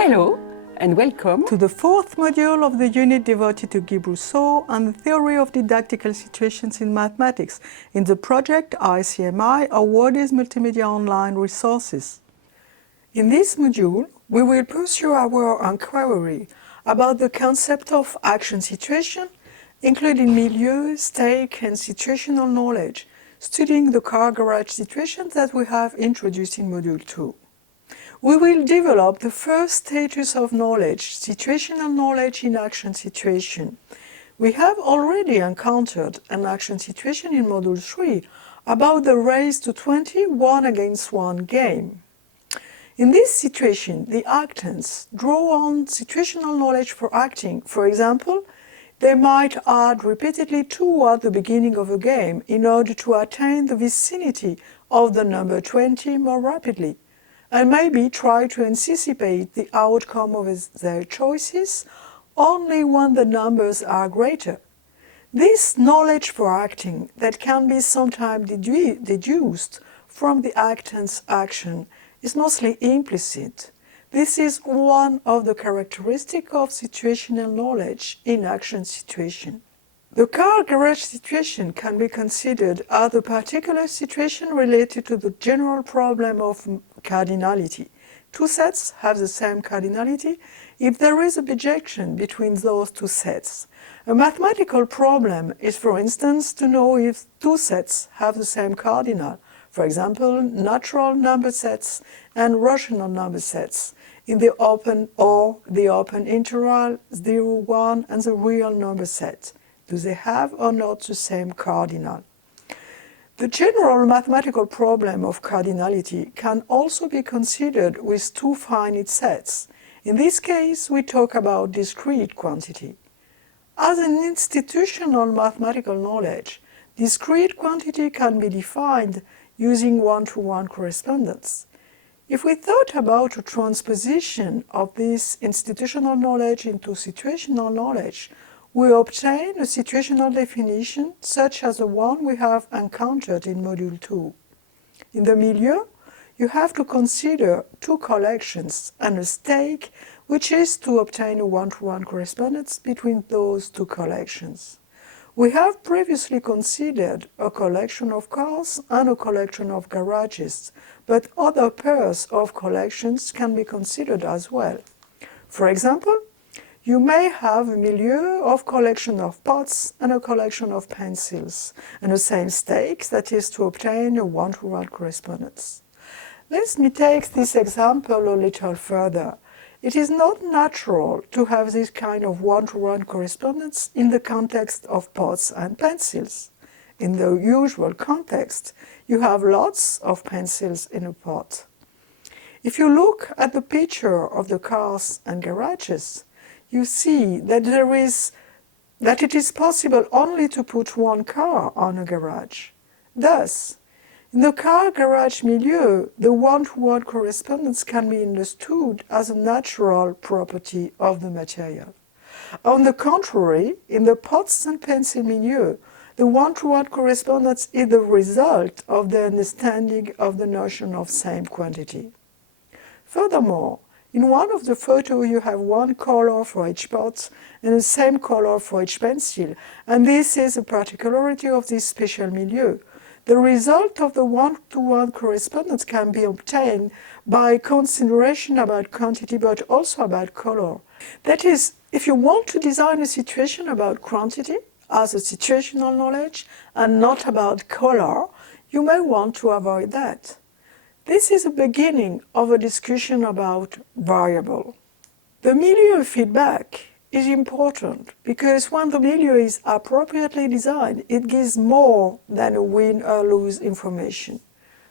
Hello and welcome to the fourth module of the unit devoted to Guy Brousseau and the theory of didactical situations in mathematics in the project ICMI awarded Multimedia Online Resources. In this module, we will pursue our inquiry about the concept of action situation, including milieu, stake, and situational knowledge, studying the car garage situation that we have introduced in Module 2. We will develop the first status of knowledge, situational knowledge in action situation. We have already encountered an action situation in Module 3 about the race to 20 1-against-1 game. In this situation, the actants draw on situational knowledge for acting. For example, they might add repeatedly 2 at the beginning of a game in order to attain the vicinity of the number 20 more rapidly, and maybe try to anticipate the outcome of their choices only when the numbers are greater. This knowledge for acting that can be sometimes deduced from the actant's action is mostly implicit. This is one of the characteristics of situational knowledge in action situation. The car garage situation can be considered as a particular situation related to the general problem of cardinality. 2 sets have the same cardinality if there is a bijection between those 2 sets. A mathematical problem is, for instance, to know if 2 sets have the same cardinal. For example, natural number sets and rational number sets in the open or the open interval 0, 1 and the real number set. Do they have or not the same cardinal? The general mathematical problem of cardinality can also be considered with 2 finite sets. In this case, we talk about discrete quantity. As an institutional mathematical knowledge, discrete quantity can be defined using one-to-one correspondence. If we thought about a transposition of this institutional knowledge into situational knowledge, we obtain a situational definition such as the one we have encountered in Module 2. In the milieu, you have to consider 2 collections and a stake, which is to obtain a one-to-one correspondence between those 2 collections. We have previously considered a collection of cars and a collection of garages, but other pairs of collections can be considered as well. For example, you may have a milieu of collection of pots and a collection of pencils, and the same stake, that is to obtain a one-to-one correspondence. Let me take this example a little further. It is not natural to have this kind of one-to-one correspondence in the context of pots and pencils. In the usual context, you have lots of pencils in a pot. If you look at the picture of the cars and garages, you see that it is possible only to put 1 car on a garage. Thus, in the car garage milieu, the one-to-one correspondence can be understood as a natural property of the material. On the contrary, in the pots and pencil milieu, the one-to-one correspondence is the result of the understanding of the notion of same quantity. Furthermore, in one of the photos you have 1 color for each pot and the same color for each pencil, and this is a particularity of this special milieu. The result of the one-to-one correspondence can be obtained by consideration about quantity but also about color. That is, if you want to design a situation about quantity as a situational knowledge and not about color, you may want to avoid that. This is the beginning of a discussion about variable. The milieu feedback is important because when the milieu is appropriately designed, it gives more than a win or lose information.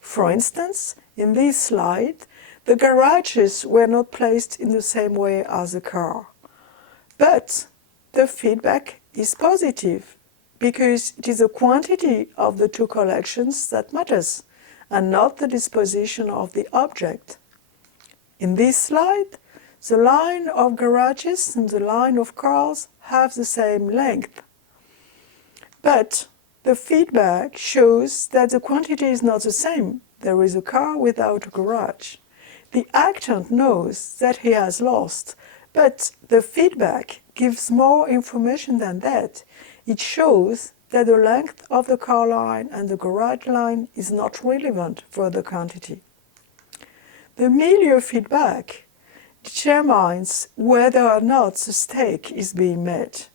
For instance, in this slide, the garages were not placed in the same way as the car. But the feedback is positive because it is the quantity of the 2 collections that matters, and not the disposition of the object. In this slide, the line of garages and the line of cars have the same length. But the feedback shows that the quantity is not the same. There is a car without a garage. The actant knows that he has lost, but the feedback gives more information than that. It shows that the length of the car line and the garage line is not relevant for the quantity. The milieu feedback determines whether or not the stake is being met.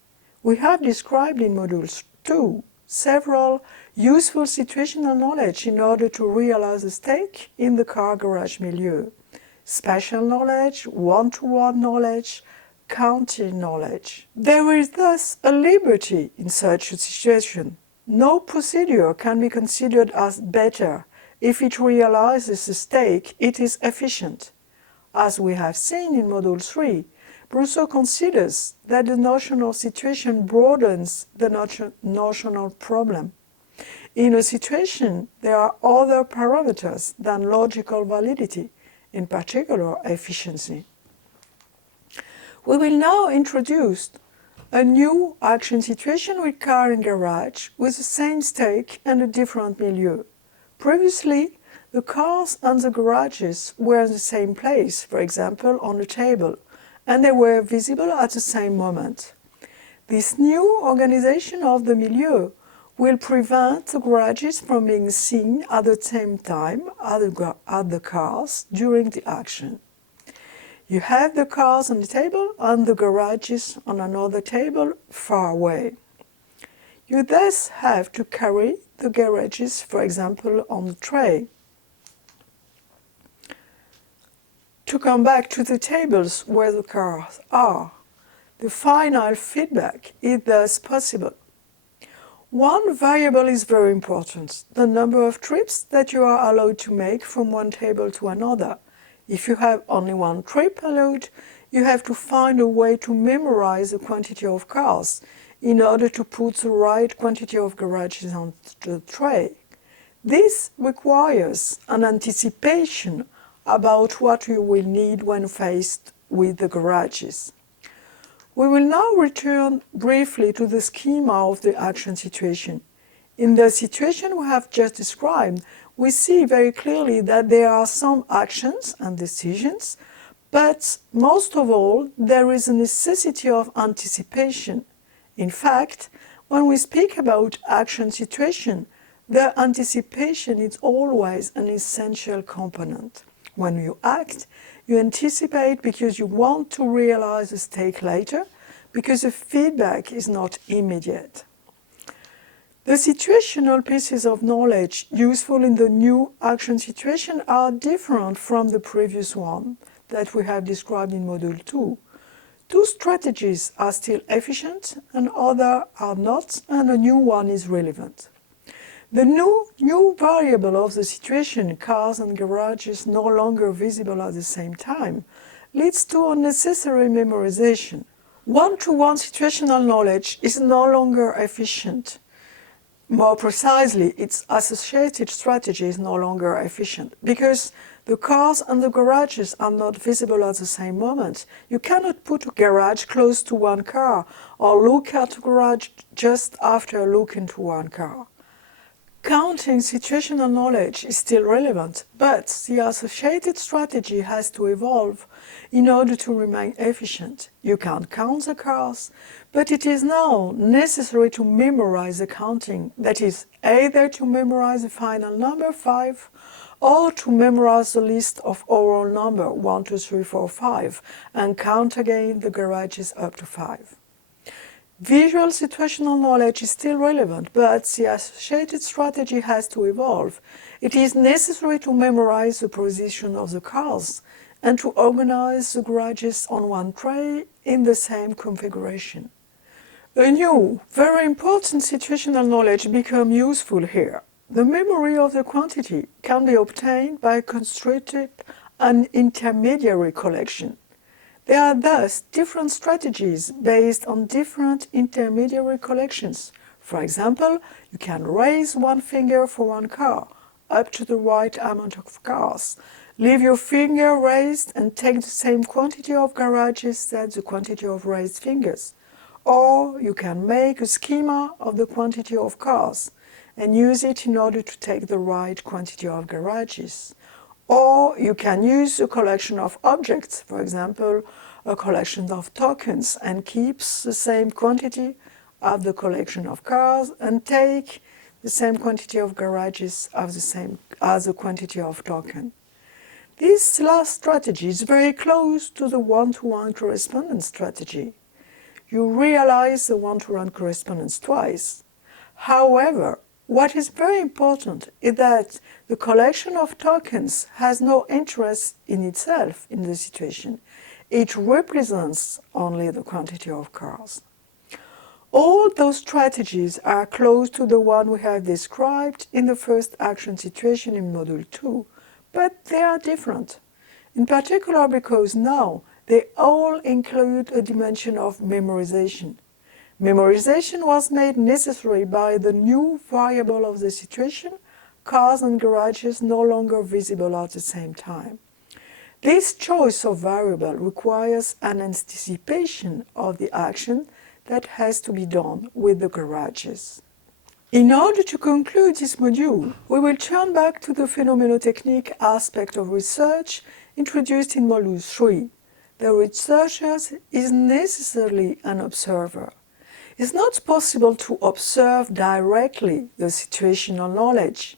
We have described in Module 2 several useful situational knowledge in order to realize the stake in the car garage milieu. Spatial knowledge, one-to-one knowledge, counting knowledge. There is thus a liberty in such a situation. No procedure can be considered as better if it realizes the stake it is efficient. As we have seen in Module 3, Brousseau considers that the notional situation broadens the notional problem. In a situation, there are other parameters than logical validity, in particular efficiency. We will now introduce a new action situation with car and garage with the same stake and a different milieu. Previously, the cars and the garages were in the same place, for example, on a table, and they were visible at the same moment. This new organization of the milieu will prevent the garages from being seen at the same time as the cars during the action. You have the cars on the table and the garages on another table far away. You thus have to carry the garages, for example, on the tray. To come back to the tables where the cars are, the final feedback is thus possible. One variable is very important, the number of trips that you are allowed to make from one table to another. If you have only one trip allowed, you have to find a way to memorize the quantity of cars in order to put the right quantity of garages on the tray. This requires an anticipation about what you will need when faced with the garages. We will now return briefly to the schema of the action situation. In the situation we have just described, we see very clearly that there are some actions and decisions, but most of all, there is a necessity of anticipation. In fact, when we speak about action situation, the anticipation is always an essential component. When you act, you anticipate because you want to realize the stake later, because the feedback is not immediate. The situational pieces of knowledge useful in the new action situation are different from the previous one that we have described in Module 2. Two strategies are still efficient and others are not, and a new one is relevant. The new variable of the situation, cars and garages no longer visible at the same time, leads to unnecessary memorization. One-to-one situational knowledge is no longer efficient. More precisely, its associated strategy is no longer efficient because the cars and the garages are not visible at the same moment. You cannot put a garage close to one car or look at a garage just after looking to one car. Counting situational knowledge is still relevant, but the associated strategy has to evolve in order to remain efficient. You can't count the cars, but it is now necessary to memorize the counting, that is, either to memorize the final number 5 or to memorize the list of oral number 1, 2, 3, 4, 5 and count again the garages up to 5. Visual situational knowledge is still relevant, but the associated strategy has to evolve. It is necessary to memorize the position of the cars and to organize the garages on one tray in the same configuration. A new, very important situational knowledge becomes useful here. The memory of the quantity can be obtained by constructing an intermediary collection. There are thus different strategies based on different intermediary collections. For example, you can raise one finger for one car, up to the right amount of cars. Leave your finger raised and take the same quantity of garages as the quantity of raised fingers. Or you can make a schema of the quantity of cars and use it in order to take the right quantity of garages. Or you can use a collection of objects, for example, a collection of tokens, and keeps the same quantity of the collection of cars and take the same quantity of garages as the quantity of tokens. This last strategy is very close to the one-to-one correspondence strategy. You realize the one-to-one correspondence twice. However, what is very important is that the collection of tokens has no interest in itself in the situation. It represents only the quantity of cars. All those strategies are close to the one we have described in the first action situation in Module 2, but they are different. In particular because now they all include a dimension of memorization. Memorization was made necessary by the new variable of the situation, cars and garages no longer visible at the same time. This choice of variable requires an anticipation of the action that has to be done with the garages. In order to conclude this module, we will turn back to the phenomenotechnique aspect of research introduced in Module 3. The researcher is necessarily an observer. It's not possible to observe directly the situational knowledge.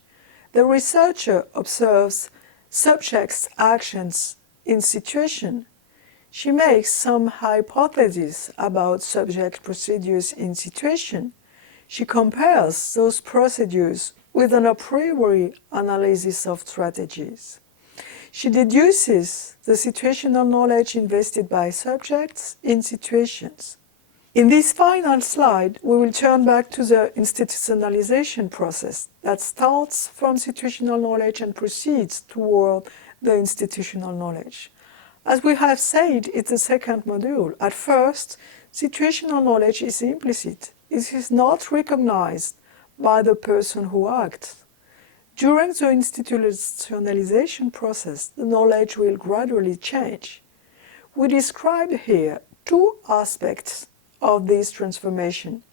The researcher observes subjects' actions in situation. She makes some hypotheses about subject procedures in situation. She compares those procedures with an a priori analysis of strategies. She deduces the situational knowledge invested by subjects in situations. In this final slide, we will turn back to the institutionalization process that starts from situational knowledge and proceeds toward the institutional knowledge. As we have said in the second module, at first, situational knowledge is implicit. It is not recognized by the person who acts. During the institutionalization process, the knowledge will gradually change. We describe here two aspects of this transformation.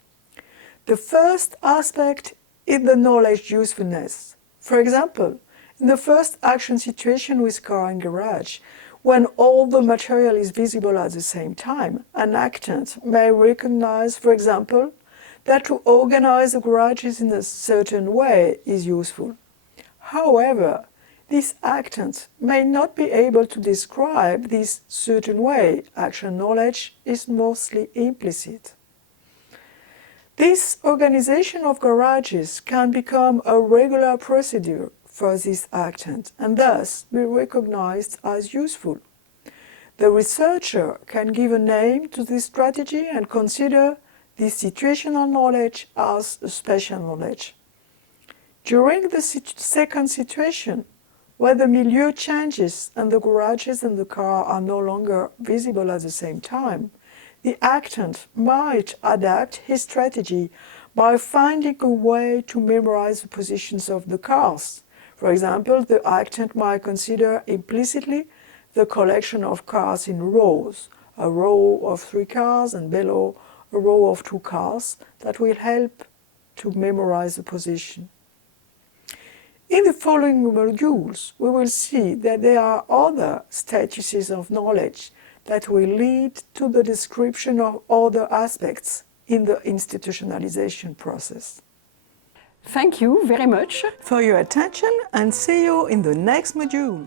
The first aspect is the knowledge usefulness. For example, in the first action situation with car and garage, when all the material is visible at the same time, an actant may recognize, for example, that to organize the garages in a certain way is useful. However, this actant may not be able to describe this certain way. Action knowledge is mostly implicit. This organization of garages can become a regular procedure for this actant and thus be recognized as useful. The researcher can give a name to this strategy and consider this situational knowledge as a spatial knowledge. During the second situation, where the milieu changes and the garages and the car are no longer visible at the same time, the actant might adapt his strategy by finding a way to memorize the positions of the cars. For example, the actant might consider implicitly the collection of cars in rows, a row of 3 cars and below a row of 2 cars that will help to memorize the position. In the following modules, we will see that there are other statuses of knowledge that will lead to the description of other aspects in the institutionalization process. Thank you very much For your attention and see you in the next module.